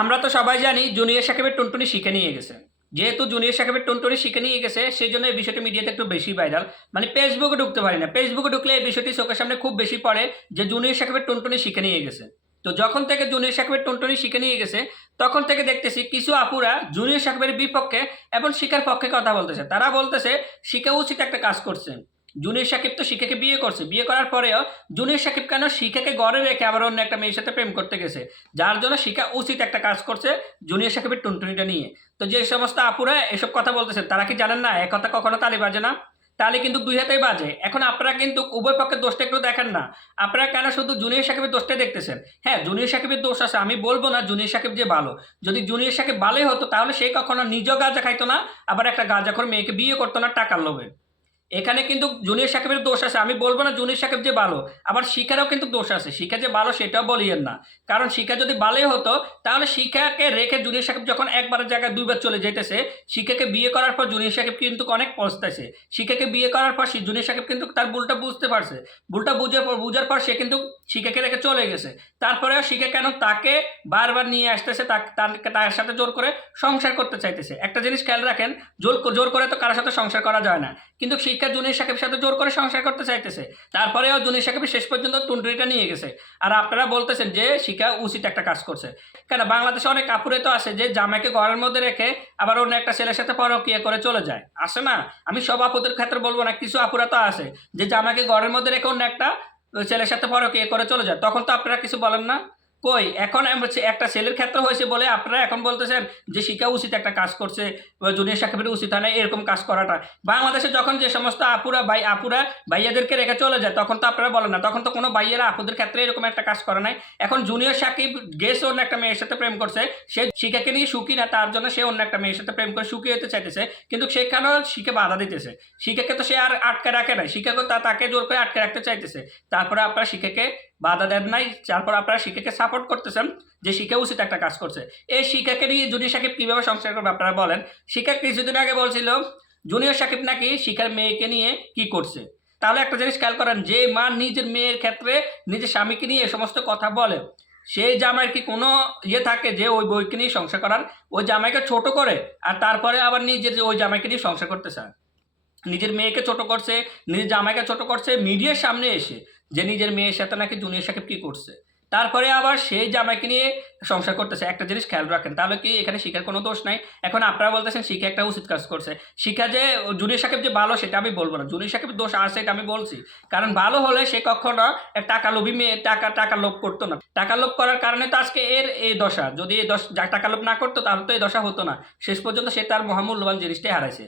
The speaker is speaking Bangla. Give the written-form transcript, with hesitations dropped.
আমরা তো সবাই জানি জুনিয়র সাকিবের টুনটুনি শিখে নিয়ে গেছে। যেহেতু জুনিয়র সাকিবের টুনটুনি শিখে নিয়ে গেছে সেই জন্য এই বিষয়টি মিডিয়াতে একটু বেশি ভাইরাল। মানে ফেসবুকে ঢুকতে পারি না, ফেসবুকে ঢুকলে এই বিষয়টি চোখের সামনে খুব বেশি পড়ে যে জুনিয়র সাকিবের টুনটুনি শিখে নিয়ে গেছে। তো যখন থেকে জুনিয়র সাকিবের টুনটুনি শিখে নিয়ে গেছে তখন থেকে দেখতেছি কিছু আপুরা জুনিয়র সাকিবের বিপক্ষে এবং শিখার পক্ষে কথা বলতেছে। তারা বলতেছে শিখা উচিত একটা কাজ করছে। জুনিয়র সাকিব তো শিখাকে বিয়ে করছে, বিয়ে করার পরেও জুনিয়র সাকিব কেন শিখাকে ঘরে রেখে আবার অন্য একটা মেয়ের সাথে প্রেম করতে গেছে, যার জন্য শিখা উচিত একটা কাজ করছে জুনিয়র সাকিবের টুনটুনিটা নিয়ে। তো যে সমস্ত আপুরা এসব কথা বলতেছে তারা কি জানেন না এক কথা কখনো তালি বাজে না? তাহলে কিন্তু দুই হাতেই বাজে। এখন আপনারা কিন্তু উভয় পক্ষের দোষটা একটু দেখেন না। আপনারা কেন শুধু জুনিয়র সাকিবের দোষটাই দেখতেছেন? হ্যাঁ, জুনিয়র সাকিবের দোষ আছে, আমি বলবো না জুনিয়র সাকিব যে ভালো। যদি জুনিয়র সাকিব ভালোই হতো তাহলে সে কখনো নিজেও গাঁজা খাইতো না, আবার একটা গাঁজাখোর মেয়েকে বিয়ে করতো না টাকার লোভে। এখানে কিন্তু জুনিয়র সাকিবের দোষ আছে, আমি বলবো না জুনিয়র সাকিব যে ভালো। আবার শিখারও কিন্তু দোষ আছে, শিখা যে ভালো সেটাও বলিয়েন না। কারণ শিখা যদি ভালোই হতো তাহলে শিখাকে রেখে জুনিয়র সাকিব যখন একবারের জায়গায় দুইবার চলে যেতেছে, শিখাকে বিয়ে করার পর জুনিয়র সাকিব কিন্তু অনেক পস্তাইছে। শিখাকে বিয়ে করার পর জুনিয়র সাকিব কিন্তু তার ভুলটা বুঝতে পারছে। ভুলটা বুঝার পর সে কিন্তু শিখাকে রেখে চলে গেছে। তারপরেও শিখা কেন তাকে বারবার নিয়ে আসতেছে, তার সাথে জোর করে সংসার করতে চাইতেছে। একটা জিনিস খেয়াল রাখেন, জোর করে তো কারোর সাথে সংসার করা যায় না, কিন্তু শিক্ষা জুনিয়র সাকিবের সাথে জোর করে সংসার করতে চাইতেছে। তারপরেও জুনিয়র সাকিব শেষ পর্যন্ত টুনটুনিটা নিয়ে গেছে। আর আপনারা বলতেছেন যে শিক্ষা উচিত একটা কাজ করছে। কেন বাংলাদেশে অনেক কাপুরে তো আছে যে জামাইকে ঘরের মধ্যে রেখে আবার অন্য একটা ছেলের সাথে পরকীয়া করে চলে যায়, আসে না? আমি সব আপুদের ক্ষেত্রে বলবো না, কিছু আপুরা তো আছে যে জামাইকে ঘরের মধ্যে রেখে অন্য একটা ছেলের সাথে পরকীয়া করে চলে যায়, তখন তো আপনারা কিছু বলেন না। কই এখন একটা ছেলের ক্ষেত্রে হয়েছে বলে আপনারা এখন বলতেছেন যে শিখা উচিত একটা কাজ করছে, জুনিয়র সাকিবের উচিত হয় না এরকম কাজ করাটা। বাংলাদেশে যখন যে সমস্ত আপুরা ভাইয়াদেরকে রেখে চলে যায় তখন তো আপনারা বলেন না, তখন তো কোনো ভাইয়েরা আপুদের ক্ষেত্রে এরকম একটা কাজ করে নাই। এখন জুনিয়র সাকিব গেছে অন্য একটা মেয়ের সাথে প্রেম করছে, সে শিখাকে নিয়ে সুখী না, তার জন্য সে অন্য একটা মেয়ের সাথে প্রেম করে সুখী হতে চাইতেছে, কিন্তু সেখানেও শিখে বাধা দিতেছে। শিখাকে তো সে আর আটকে রাখে নাই, শিখাকে তাকে জোর করে আটকে রাখতে চাইতেছে। তারপরে আপনারা শিখাকে বাধা দেন নাই, তারপর আপনারা শিখাকে সাপোর্ট করতেছেন যে শিখা উচিত একটা কাজ করছে। এই শিখাকে নিয়ে জুনিয়র সাকিব কিভাবে সংসার করবে আপনারা বলেন? শিখা কিছুদিন আগে বলছিল জুনিয়র সাকিব নাকি শিখার মেয়েকে নিয়ে কি করছে। তাহলে একটা জিনিস খেয়াল করেন, যে মা নিজের মেয়ের ক্ষেত্রে নিজের স্বামীকে নিয়ে এ সমস্ত কথা বলে, সেই জামাইয়ের কি কোনো ইয়ে থাকে যে ওই বইকে নিয়ে সংসার করার? ওই জামাইকে ছোট করে আর তারপরে আবার নিজের ওই জামাইকে নিয়ে সংসার করতে চায়। নিজের মেয়েকে ছোট করছে, নিজের জামাইকে ছোট করছে মিডিয়ার সামনে এসে, যে নিজের মেয়ের সাথে নাকি জুনিয়র সাকিব কি করছে। তারপরে আবার সেই জামাইকে নিয়ে সংসার করতেছে। একটা জিনিস খেয়াল রাখেন, তাহলে কি এখানে শিখার কোনো দোষ নাই? এখন আপনারা বলতেছেন শিখা একটা উচিত কাজ করছে। শিখা যে জুনিয়র সাকিব যে ভালো সেটা আমি বলবো না, জুনিয়র সাকিবের দোষ আছে এটা আমি বলছি। কারণ ভালো হলে সে কখনো টাকা লোভী মেয়ে টাকা লোভ করতো না। টাকা লোভ করার কারণে তো আজকে এর এই দশা। যদি এই টাকা লোভ না করতো তাহলে তো এই দশা হতো না। শেষ পর্যন্ত সে তার মহামূল্যবান জিনিসটাই হারাইছে।